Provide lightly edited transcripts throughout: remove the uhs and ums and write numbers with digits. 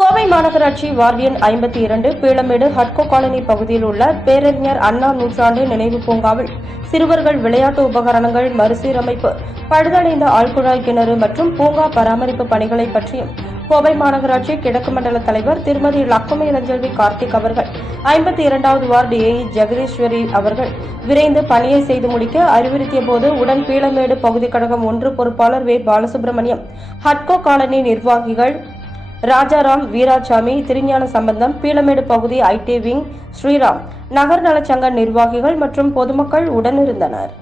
கோவை மாநகராட்சி வார்டு எண் 52 பீளமேடு ஹட்கோ காலனி பகுதியில் உள்ள பேரறிஞர் அண்ணா நூற்றாண்டு நினைவு பூங்காவில் சிறுவர்கள் விளையாட்டு உபகரணங்கள் மறுசீரமைப்பு, பழுதடைந்த ஆழ்குழாய் கிணறு மற்றும் பூங்கா பராமரிப்பு பணிகளை பற்றியும் கோவை மாநகராட்சி கிழக்கு மண்டல தலைவர் திருமதி லக்குமி ரஞ்சல்வி கார்த்திக் அவர்கள் 52வது வார்டு ஏஇ ஜெகதீஸ்வரி அவர்கள் விரைந்து பணியை செய்து முடிக்க அறிவுறுத்திய போது உடன் பீளமேடு பகுதி கழகம் 1 பொறுப்பாளர் வே பாலசுப்ரமணியம், ஹட்கோ காலனி நிர்வாகிகள் ராஜாராம், வீராசாமி, திருஞான சம்பந்தம், பீளமேடு பகுதி ஐடி விங் ஸ்ரீராம், நகர் நலச்சங்க நிர்வாகிகள் மற்றும் பொதுமக்கள் உடனிருந்தனர்.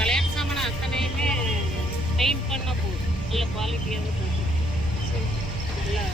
விளையாட்டு சாமான அத்தனையுமே பெயிண்ட் பண்ண போதும் நல்ல குவாலிட்டியாக போகும் நல்லா